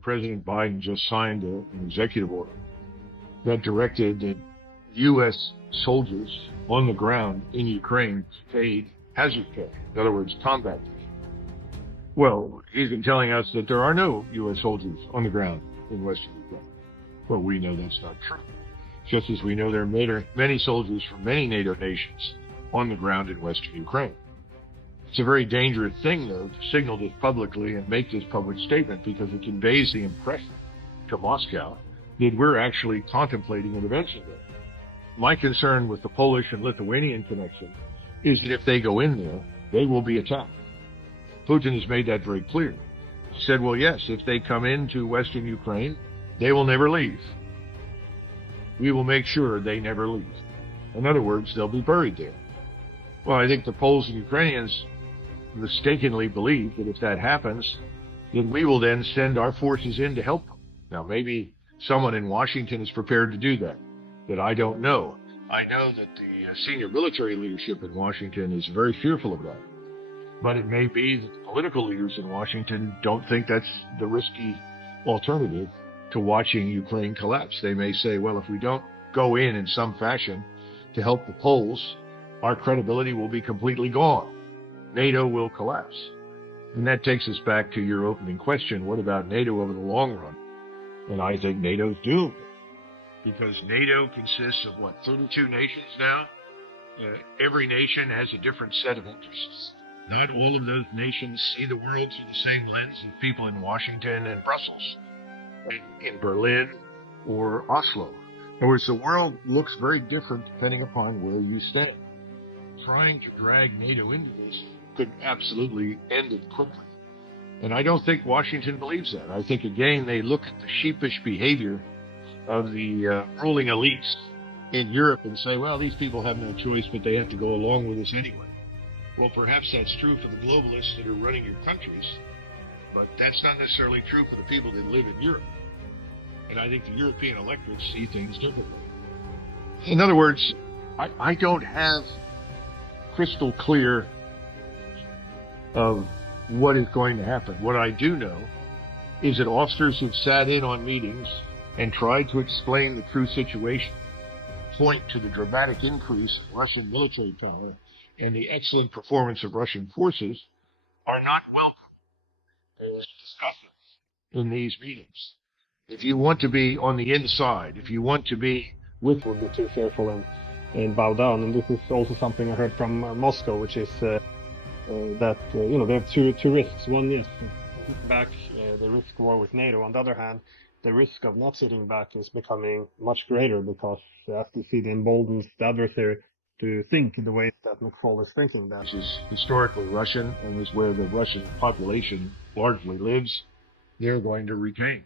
President Biden just signed an executive order that directed that U.S. soldiers on the ground in Ukraine paid hazard pay. In other words, combat pay. Well, he's been telling us that there are no U.S. soldiers on the ground in Western Ukraine. Well, we know that's not true. Just as we know there are many soldiers from many NATO nations on the ground in Western Ukraine. It's a very dangerous thing, though, to signal this publicly and make this public statement, because it conveys the impression to Moscow that we're actually contemplating intervention there. My concern with the Polish and Lithuanian connection is that if they go in there, they will be attacked. Putin has made that very clear. He said, well, yes, if they come into Western Ukraine, they will never leave. We will make sure they never leave. In other words, they'll be buried there. Well, I think the Poles and Ukrainians mistakenly believe that if that happens, then we will then send our forces in to help them. Now, maybe someone in Washington is prepared to do that I don't know. I know that the senior military leadership in Washington is very fearful of that. But it may be that the political leaders in Washington don't think that's the risky alternative to watching Ukraine collapse. They may say, well, if we don't go in some fashion to help the Poles, our credibility will be completely gone. NATO will collapse. And that takes us back to your opening question. What about NATO over the long run? And I think NATO's doomed. Because NATO consists of, 32 nations now? Every nation has a different set of interests. Not all of those nations see the world through the same lens as people in Washington and Brussels, in Berlin or Oslo. In other words, the world looks very different depending upon where you stand. Trying to drag NATO into this could absolutely end it quickly. And I don't think Washington believes that. I think, again, they look at the sheepish behavior of the ruling elites in Europe and say, well, these people have no choice, but they have to go along with us anyway. Well, perhaps that's true for the globalists that are running your countries, but that's not necessarily true for the people that live in Europe. And I think the European electorates see things differently. In other words, I don't have crystal clear of what is going to happen. What I do know is that officers who've sat in on meetings and tried to explain the true situation point to the dramatic increase of Russian military power and the excellent performance of Russian forces are not welcome as discussants in these meetings. If you want to be on the inside, if you want to be with, will be too fearful and bow down. And this is also something I heard from Moscow, which is that they have two risks. One is back the risk war with NATO. On the other hand, the risk of not sitting back is becoming much greater, because as you see, it emboldens the adversary to think in the way that Macgregor is thinking. That this is historically Russian and is where the Russian population largely lives. They're going to retain.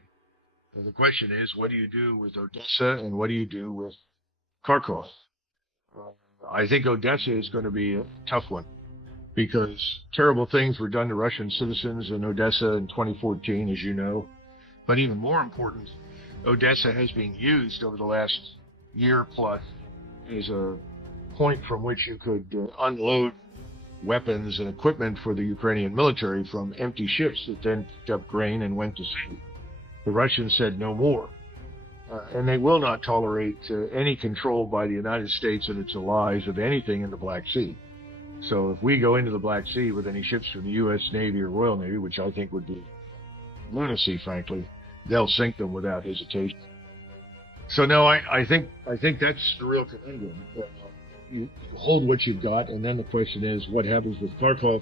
And the question is, what do you do with Odessa and what do you do with Kharkov? I think Odessa is going to be a tough one, because terrible things were done to Russian citizens in Odessa in 2014, as you know. But even more important, Odessa has been used over the last year plus as a point from which you could unload weapons and equipment for the Ukrainian military from empty ships that then picked up grain and went to sea. The Russians said no more. And they will not tolerate any control by the United States and its allies of anything in the Black Sea. So if we go into the Black Sea with any ships from the U.S. Navy or Royal Navy, which I think would be lunacy, frankly, they'll sink them without hesitation. So no, I think that's the real conundrum. You hold what you've got, and then the question is, what happens with Kharkov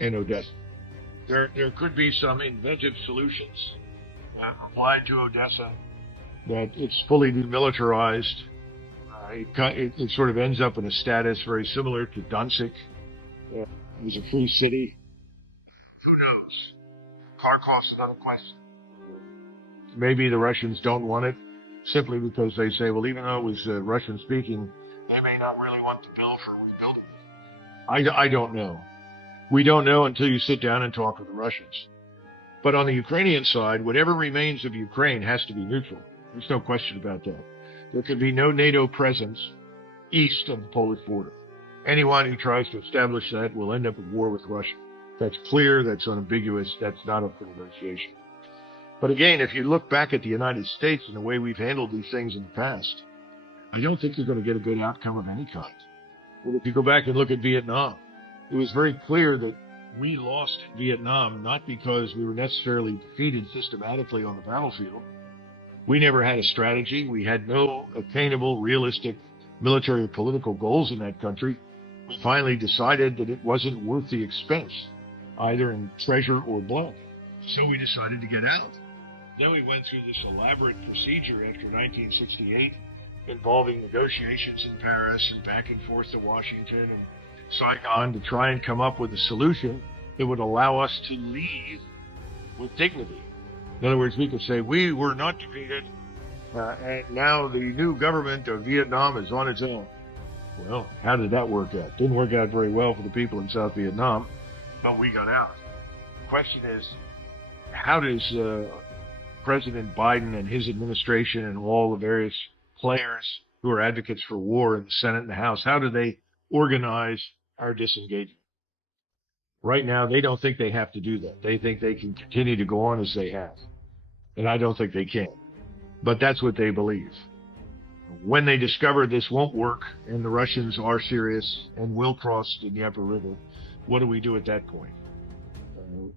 and Odessa? There could be some inventive solutions applied to Odessa, that it's fully demilitarized. It sort of ends up in a status very similar to Danzig. It was a free city. Who knows? Kharkov's another question. Maybe the Russians don't want it simply because they say, well, even though it was Russian speaking, they may not really want the bill for rebuilding it. I don't know. We don't know until you sit down and talk with the Russians. But on the Ukrainian side, whatever remains of Ukraine has to be neutral. There's no question about that. There can be no NATO presence east of the Polish border. Anyone who tries to establish that will end up at war with Russia. That's clear, that's unambiguous, that's not up for negotiation. But again, if you look back at the United States and the way we've handled these things in the past, I don't think you're going to get a good outcome of any kind. Well, if you go back and look at Vietnam, it was very clear that we lost Vietnam not because we were necessarily defeated systematically on the battlefield. We never had a strategy. We had no attainable, realistic military or political goals in that country. We finally decided that it wasn't worth the expense, either in treasure or blood. So we decided to get out. Then we went through this elaborate procedure after 1968, involving negotiations in Paris and back and forth to Washington and Saigon to try and come up with a solution that would allow us to leave with dignity. In other words, we could say we were not defeated, and now the new government of Vietnam is on its own. Well, how did that work out? Didn't work out very well for the people in South Vietnam, but we got out. The question is, how does President Biden and his administration and all the various players who are advocates for war in the Senate and the House, how do they organize our disengagement? Right now, they don't think they have to do that. They think they can continue to go on as they have. And I don't think they can. But that's what they believe. When they discover this won't work and the Russians are serious and will cross the Dnieper River, what do we do at that point?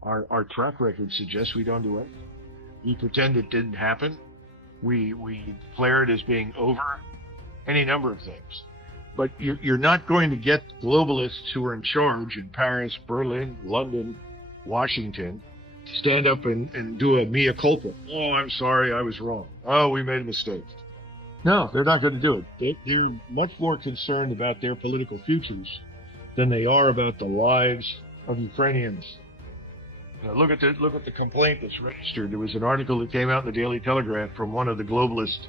Our track record suggests we don't do anything. We pretend it didn't happen. We declare it as being over. Any number of things. But you're not going to get globalists who are in charge in Paris, Berlin, London, Washington to stand up and do a mea culpa. Oh, I'm sorry, I was wrong. Oh, we made a mistake. No, they're not going to do it. They're much more concerned about their political futures than they are about the lives of Ukrainians. Now, look at the complaint that's registered. There was an article that came out in the Daily Telegraph from one of the globalist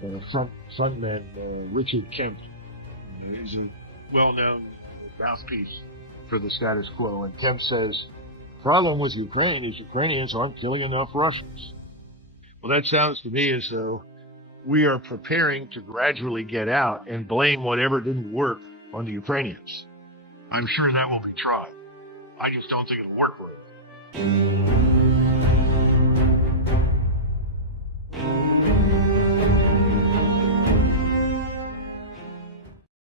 frontmen, Richard Kemp. He's a well-known mouthpiece for the status quo. And Kemp says, the problem with Ukraine is Ukrainians aren't killing enough Russians. Well, that sounds to me as though we are preparing to gradually get out and blame whatever didn't work on the Ukrainians. I'm sure that will be tried. I just don't think it'll work right.